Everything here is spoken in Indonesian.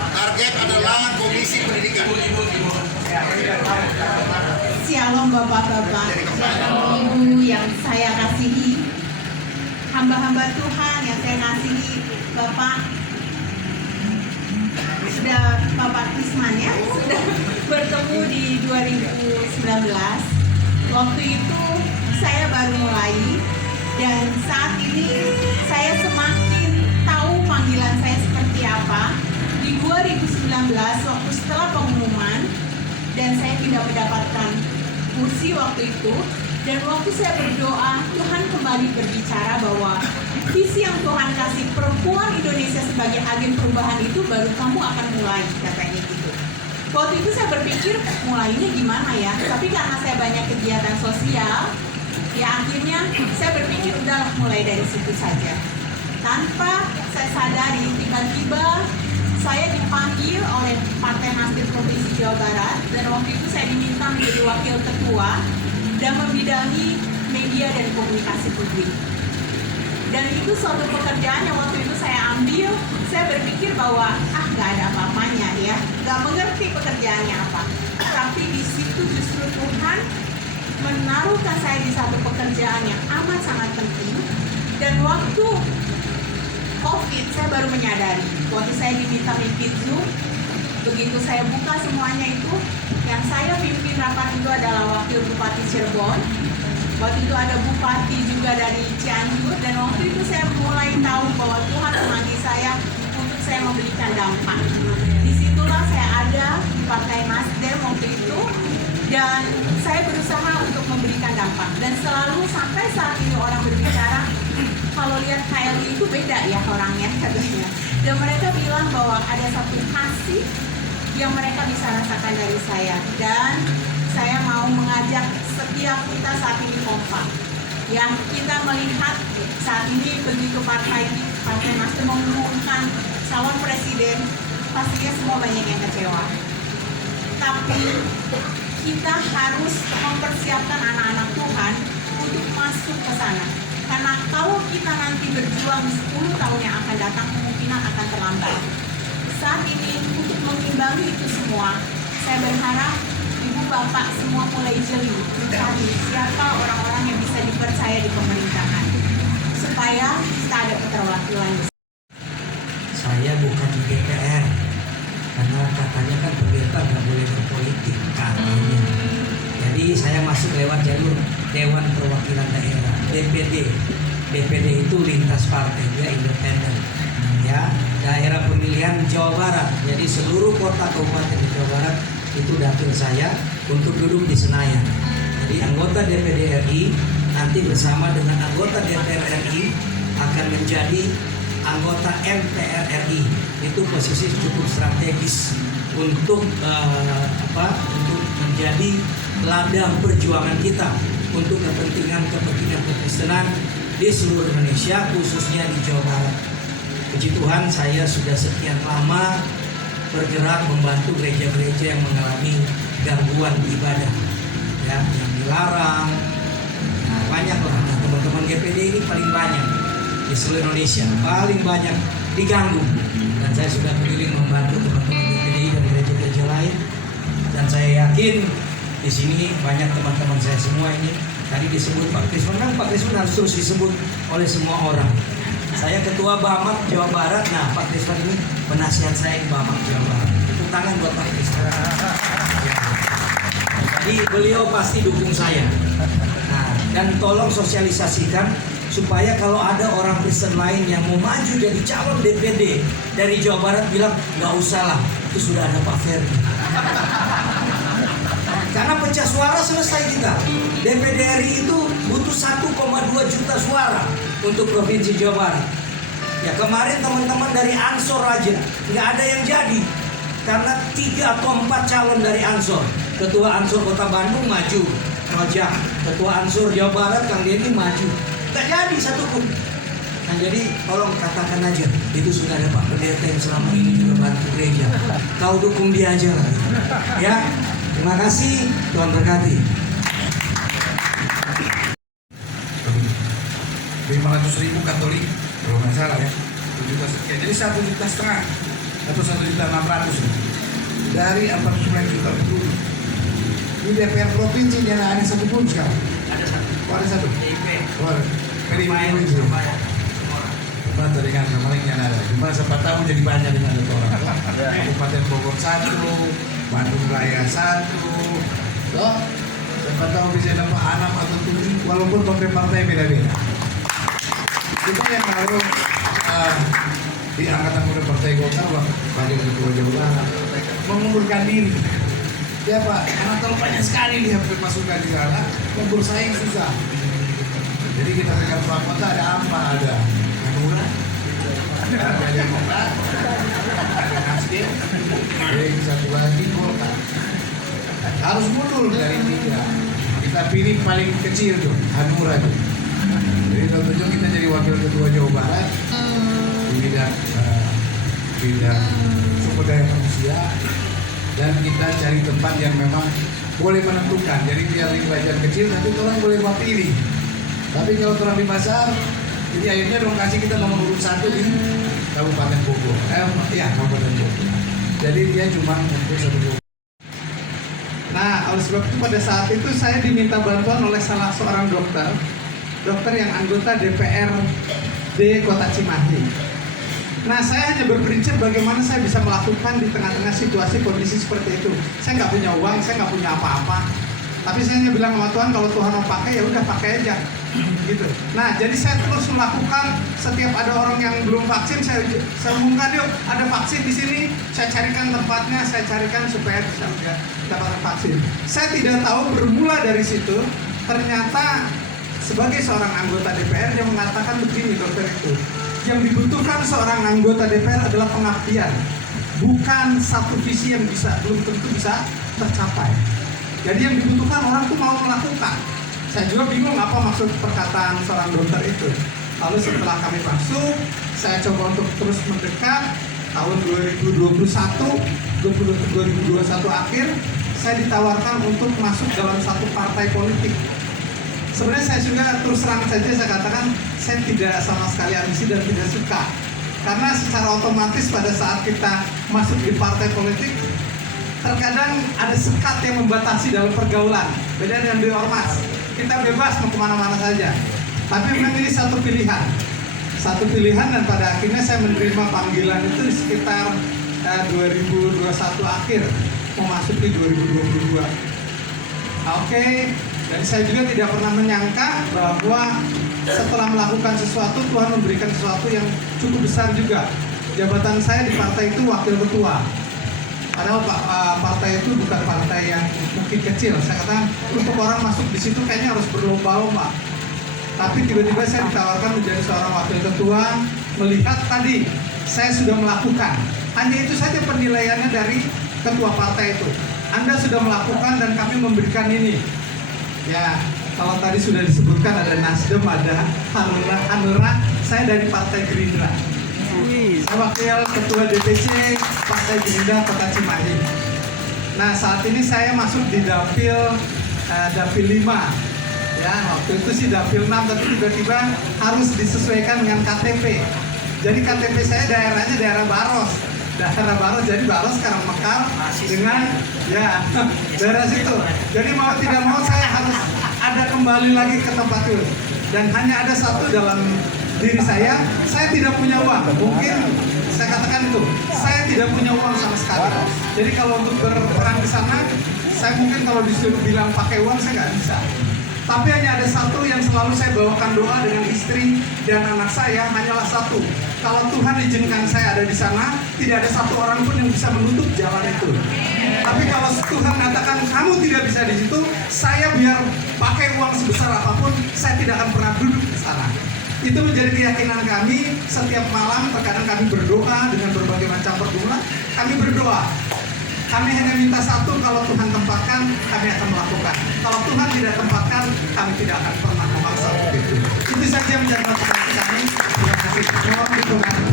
Target adalah Komisi Pendidikan. Shalom Bapak-Bapak dan Ibu yang saya kasihi, hamba-hamba Tuhan yang saya kasihi. Bapak sudah Bapak Krisman ya, sudah bertemu di 2019. Waktu itu saya baru mulai, dan saat ini saya semakin tahu panggilan saya seperti apa. Di 2019 waktu setelah pengumuman, dan saya tidak mendapatkan kursi waktu itu, dan waktu saya berdoa, Tuhan kembali berbicara bahwa visi yang Tuhan kasih perempuan Indonesia sebagai agen perubahan itu baru kamu akan mulai, katanya gitu. Waktu itu saya berpikir mulainya gimana ya, tapi karena saya banyak kegiatan sosial, ya akhirnya saya berpikir udahlah mulai dari situ saja. Tanpa saya sadari, tiba-tiba saya dipanggil oleh Partai Nasdem Provinsi Jawa Barat, dan waktu itu saya diminta menjadi wakil ketua dan membidangi media dan komunikasi publik. Dan itu suatu pekerjaan yang waktu itu saya ambil. Saya berpikir bahwa nggak ada apa-apanya ya, nggak mengerti pekerjaannya apa. Tapi di situ justru Tuhan menaruhkan saya di satu pekerjaan yang amat sangat penting. Dan waktu COVID saya baru menyadari, waktu saya diminta mimpin Zoom, begitu saya buka semuanya itu, yang saya pimpin rapat itu adalah Wakil Bupati Cirebon. Waktu itu ada Bupati juga dari Cianjur, dan waktu itu saya mulai tahu bahwa Tuhan memanggil saya untuk saya memberikan dampak. Disitulah saya ada di Partai Nasdem waktu itu, dan saya berusaha untuk memberikan dampak. Dan selalu sampai saat ini orang berbicara, kalau lihat Kylie itu beda ya orangnya katanya. Dan mereka bilang bahwa ada satu kasih yang mereka bisa rasakan dari saya. Dan saya mau mengajak setiap kita saat ini kompak. Yang kita melihat saat ini begitu Partai Nasdem mengumumkan calon presiden, pastinya semua banyak yang kecewa. Tapi kita harus mempersiapkan anak-anak Tuhan untuk masuk ke sana. Karena kalau kita nanti berjuang 10 tahun yang akan datang, kemungkinan akan terlambat. Saat ini untuk mengimbangi itu semua, saya berharap Ibu Bapak semua mulai jeli mencari siapa orang-orang yang bisa dipercaya di pemerintahan, supaya kita ada keterwakilan. Saya bukan di DPR, karena katanya kan pendeta nggak boleh berpolitik katanya. Jadi saya masuk lewat jalur Dewan Perwakilan Daerah, DPD. DPD itu lintas partai, dia independen. Ya, daerah pemilihan Jawa Barat. Jadi seluruh kota kabupaten di Jawa Barat itu dapil saya untuk duduk di Senayan. Jadi anggota DPD RI nanti bersama dengan anggota DPR RI akan menjadi anggota MPR RI. Itu posisi cukup strategis untuk untuk menjadi ladang perjuangan kita untuk kepentingan kekristenan di seluruh Indonesia, khususnya di Jawa Barat. Puji Tuhan, saya sudah sekian lama bergerak membantu gereja-gereja yang mengalami gangguan ibadah, ya, yang dilarang. Nah, banyak lah. Nah, teman-teman GPD ini paling banyak di seluruh Indonesia, paling banyak diganggu. Dan saya sudah keliling membantu teman-teman GPD dan gereja-gereja lain. Dan saya yakin di sini banyak teman-teman saya semua ini. Tadi disebut Pak Krisman, kan Pak Krisman harus terus disebut oleh semua orang. Saya ketua Bamak Jawa Barat. Nah, Pak Krisman ini penasihat saya di Bamak Jawa Barat. Tepuk tangan buat Pak Krisman. Jadi beliau pasti dukung saya. Nah, dan tolong sosialisasikan supaya kalau ada orang Kristen lain yang mau maju jadi calon DPD dari Jawa Barat, bilang nggak usah lah, itu sudah ada Pak Ferdi. Karena pecah suara selesai kita. DPD RI itu butuh 1,2 juta suara untuk Provinsi Jawa Barat. Ya, kemarin teman-teman dari Ansor aja nggak ada yang jadi. Karena 3 atau 4 calon dari Ansor. Ketua Ansor Kota Bandung maju, Rojak. Ketua Ansor Jawa Barat Kang Denny maju. Nggak jadi satupun. Nah, jadi tolong katakan aja, itu sudah ada Pak Pendeta yang selama ini juga bantu gereja. Kau dukung dia aja lah. Ya. Terima kasih, Tuhan berkati. 500.000 Katolik, kalau nggak salah ya, juta sekian. Jadi 1,5 juta atau 1,6 juta dari 49 juta penduduk. Di DPR provinsi dia ada satu pun sekarang. Ada satu. Oh, ada satu. DIP. Oh, dari Lumayan, provinsi. lumayan. Tempat dengan kemarin yang ada. Cuma siapa tahu jadi banyak dengan ada orang. Kabupaten Bogor 1, Bandung Raya 1, loh. Siapa tahu bisa dapat 6 atau 7, walaupun partai beda-beda. Kita yang harus di angkatan muda Partai Golkar, Wakil Ketua Jawa Barat, mengundurkan diri. Ya Pak, karena terlalu banyak sekali dia masukkan di sana, bersaing susah. Jadi kita pegang kota ada apa? Ada Hanura, ada Demokrat, ada Nasdem, yang satu lagi Golkar. Harus mundur dari 3. Kita pilih paling kecil tuh, Hanura tuh. Jadi tentunya kita jadi Wakil Ketua Jawa Barat di bidang sumber daya manusia, dan kita cari tempat yang memang boleh menentukan. Jadi biar lingkungan kecil, tapi orang boleh pilih. Tapi kalau terlalu besar, jadi akhirnya dong kasih kita nomor urut 1 di Kabupaten Bogor. Kabupaten Bogor. Jadi dia cuma untuk 1 Bogor. Nah, oleh sebab itu pada saat itu saya diminta bantuan oleh salah seorang dokter yang anggota DPRD Kota Cimahi. Nah, saya hanya berprinsip bagaimana saya bisa melakukan di tengah-tengah situasi kondisi seperti itu. Saya nggak punya uang, saya nggak punya apa-apa. Tapi saya hanya bilang sama Tuhan, kalau Tuhan mau pakai ya udah pakai aja, gitu. Nah, jadi saya terus melakukan, setiap ada orang yang belum vaksin, saya umumkan, yuk ada vaksin di sini, saya carikan tempatnya, saya carikan supaya bisa mendapatkan vaksin. Saya tidak tahu bermula dari situ, ternyata sebagai seorang anggota DPR yang mengatakan begini dokter itu, yang dibutuhkan seorang anggota DPR adalah pengabdian, bukan satu visi yang belum tentu bisa tercapai. Jadi yang dibutuhkan orang tuh mau melakukan. Saya juga bingung apa maksud perkataan seorang dokter itu. Lalu setelah kami masuk, saya coba untuk terus mendekat. Tahun 2021 akhir, saya ditawarkan untuk masuk dalam satu partai politik. Sebenarnya saya juga terus terang saja saya katakan, saya tidak sama sekali ambisi dan tidak suka. Karena secara otomatis pada saat kita masuk di partai politik, terkadang ada sekat yang membatasi dalam pergaulan. Beda dengan di ormas, kita bebas mau kemana-mana saja. Tapi memang ini satu pilihan, dan pada akhirnya saya menerima panggilan itu di sekitar 2021 akhir, memasuki 2022. Oke, dan saya juga tidak pernah menyangka bahwa setelah melakukan sesuatu, Tuhan memberikan sesuatu yang cukup besar juga. Jabatan saya di partai itu wakil ketua. Padahal partai itu bukan partai yang mungkin kecil. Saya katakan untuk orang masuk di situ kayaknya harus berlomba-lomba. Tapi tiba-tiba saya ditawarkan menjadi seorang wakil ketua, melihat tadi saya sudah melakukan. Hanya itu saja penilaiannya dari ketua partai itu. Anda sudah melakukan dan kami memberikan ini. Ya, kalau tadi sudah disebutkan ada Nasdem, ada Hanura, saya dari Partai Gerindra. Saya wakil ketua DPC Partai Gerindra Kota Cimahi. Nah, saat ini saya masuk di dapil 5. Ya, waktu itu sih dapil 6, tapi tiba-tiba harus disesuaikan dengan KTP. Jadi KTP saya daerahnya daerah Baros. Jadi Baros sekarang mekar dengan daerah situ. Jadi mau tidak mau saya harus ada kembali lagi ke tempat itu. Dan hanya ada satu dalam diri saya tidak punya uang. Mungkin saya katakan itu, saya tidak punya uang sama sekali. Jadi kalau untuk berperang di sana, saya mungkin kalau disuruh bilang pakai uang saya nggak bisa. Tapi hanya ada satu yang selalu saya bawakan doa dengan istri dan anak saya, hanyalah satu. Kalau Tuhan izinkan saya ada di sana, tidak ada satu orang pun yang bisa menutup jalan itu. Tapi kalau Tuhan katakan kamu tidak bisa di situ, saya biar pakai uang sebesar apapun, saya tidak akan pernah duduk di sana. Itu menjadi keyakinan kami. Setiap malam terkadang kami berdoa dengan berbagai macam pergumulan. Kami berdoa. Kami hanya minta satu, kalau Tuhan tempatkan, kami akan melakukan. Kalau Tuhan tidak tempatkan, kami tidak akan pernah memaksa begitu. Itu saja yang menjadi motivasi kami. Terima kasih.